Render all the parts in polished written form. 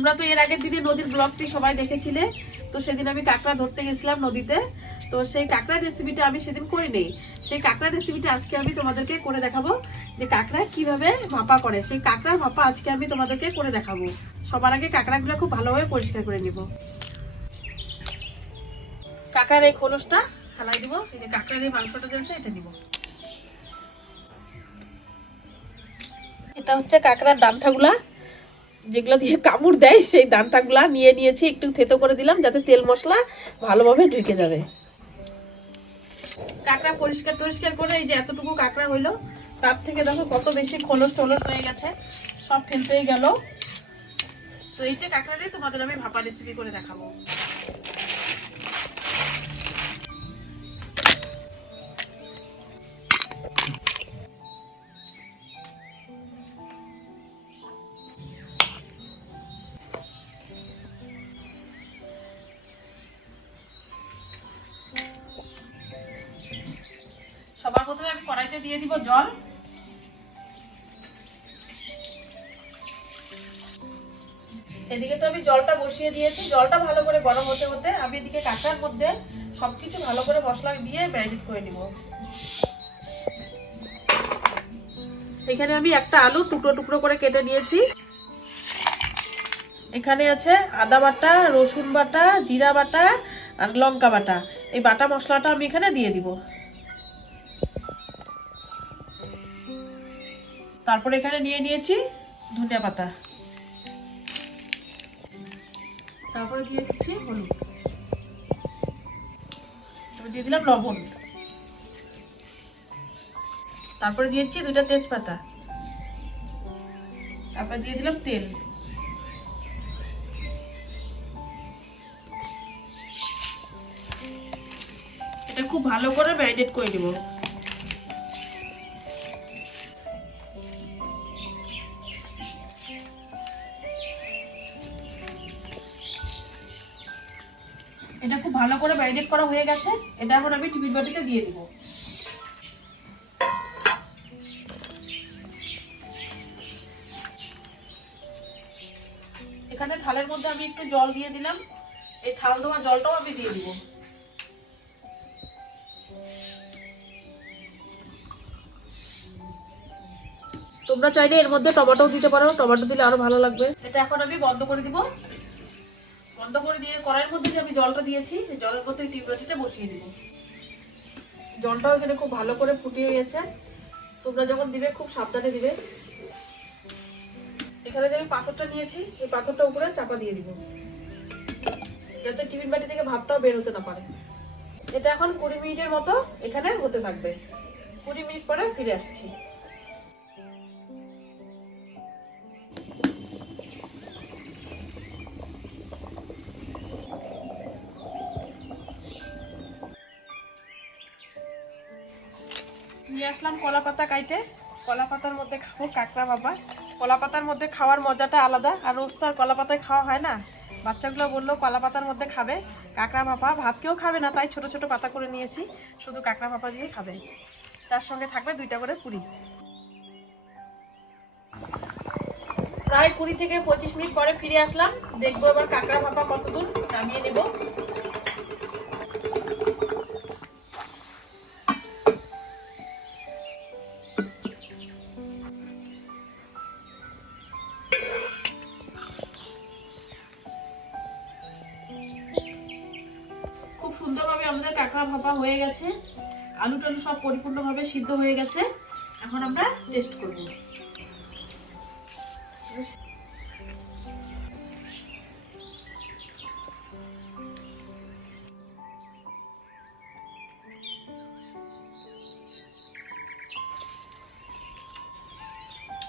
তোমরা তো এর আগের দিনে নদীর ব্লগটি সবাই দেখেছিলে। তো সেদিন আমি কাঁকড়া ধরতে গেছিলাম নদীতে। তো সেই কাঁকড়ার রেসিপিটা আমি সেদিন করিনি। সেই কাঁকড়ার রেসিপিটা আজকে আমি তোমাদেরকে করে দেখাবো, যে কাঁকড়া কিভাবে ভাপা করে। সেই কাঁকড়ার ভাপা আজকে আমি তোমাদেরকে করে দেখাবো। সবার আগে কাঁকড়াগুলো খুব ভালোভাবে পরিষ্কার করে নিব। কাঁকড়ার এই খোলসটা ফেলাই দিব। এই যে কাঁকড়ার এই মাংসটা জ্বলছে, এটা দিব। এটা হচ্ছে কাঁকড়ার ডান্ঠাগুলা, যেগুলো দিয়ে কামড় দেয়, সেই ডান্টাগুলা নিয়ে নিয়েছি। একটু থেতো করে দিলাম যাতে তেল মশলা ভালোভাবে ঢুকে যাবে। কাঁকড়া পরিষ্কার করে এই যে এতটুকু কাঁকড়া হইলো, তার থেকে দেখো কত বেশি খোলস টোলস হয়ে গেছে, সব ফেলতেই গেল। তো এইটা কাঁকড়ারে তোমাদের আমি ভাপা রেসিপি করে দেখাবো। সবার প্রথমে আমি কড়াইতে দিয়ে দিব জল। এদিকে তো আমি জলটা বসিয়ে দিয়েছি। জলটা ভালো করে গরম হতে হতে আমি এদিকে কাঁকড়ার মধ্যে সবকিছু ভালো করে মশলা দিয়ে ম্যারিনেট করে নিব। এখানে আমি একটা আলু টুকরো টুকরো করে কেটে নিয়েছি। এখানে আছে আদা বাটা, রসুন বাটা, জিরা বাটা আর লঙ্কা বাটা। এই বাটা মশলাটা আমি এখানে দিয়ে দিব। তারপর এখানে নিয়ে নিয়েছি ধনিয়া পাতা। তারপরে দিয়ে দিচ্ছি হলুদ, দিয়ে দিলাম লবণ। তারপরে দিয়েছি 2টা তেজপাতা। তারপরে দিয়ে দিলাম তেল। এটা খুব ভালো করে ম্যারিনেট করে নিব। এটা খুব ভালো করে ম্যারিনেট করা হয়ে গেছে। এটা এখন আমি টিফিন বাটিতে দিয়ে দিব। এখানে থালের মধ্যে আমি একটু জল দিয়ে দিলাম। এই থাল ধোয়া জলটাও আমি দিয়ে দিব। তোমরা চাইলে এর মধ্যে টমেটো দিতে পারো, টমেটো দিলে আরো ভালো লাগবে। এটা এখন আমি বন্ধ করে দিব। বন্ধ করে দিয়ে কড়াইয়ের মধ্যে যে আমি জলটা দিয়েছি, এই জলের মধ্যে টিফিন বাটিটা বসিয়ে দিব। জলটাও এখানে খুব ভালো করে ফুটিয়ে গেছে। তোমরা যখন দিবে খুব সাবধানে দিবে। এখানে যে আমি পাথরটা নিয়েছি, এই পাথরটা উপরে চাপা দিয়ে দিব, যাতে টিফিন বাটি থেকে ভাপটাও বের হতে না পারে। এটা এখন 20 মিনিটের মতো এখানে হতে থাকবে। 20 মিনিট পরে ফিরে আসছি। নিয়ে আসলাম কলা পাতা কাইটে। কলা পাতার মধ্যে খাবো কাঁকড়া ভাপা। কলা পাতার মধ্যে খাওয়ার মজাটা আলাদা। আর রোজ তো আর কলা পাতায় খাওয়া হয় না। বাচ্চাগুলো বললো কলা পাতার মধ্যে খাবে কাঁকড়া ভাপা। ভাত কেউ খাবে না, তাই ছোট ছোট পাতা করে নিয়েছি, শুধু কাঁকড়া ভাপা দিয়ে খাবে। তার সঙ্গে থাকবে 2টা করে পুরি। প্রায় 20 থেকে 25 মিনিট পরে ফিরে আসলাম। দেখবো এবার কাঁকড়া ভাপা কতদূর। নামিয়ে নেব। খুব সুন্দরভাবে আমাদের কাঁকড়া ভাপা হয়ে গেছে। আলু টালু সব পরিপূর্ণভাবে সিদ্ধ হয়ে গেছে। এখন আমরা টেস্ট করব।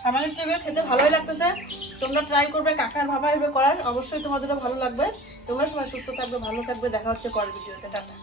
আমাদের তো খেতে ভালোই লাগতেছে। তোমরা ট্রাই করবে কাঁকড়ার ভাপা এভাবে করার। অবশ্যই তোমাদেরও ভালো লাগবে। তোমরা সবাই সুস্থ থাকবে, ভালো থাকবে। দেখা হচ্ছে পরের ভিডিওতে। টাটা।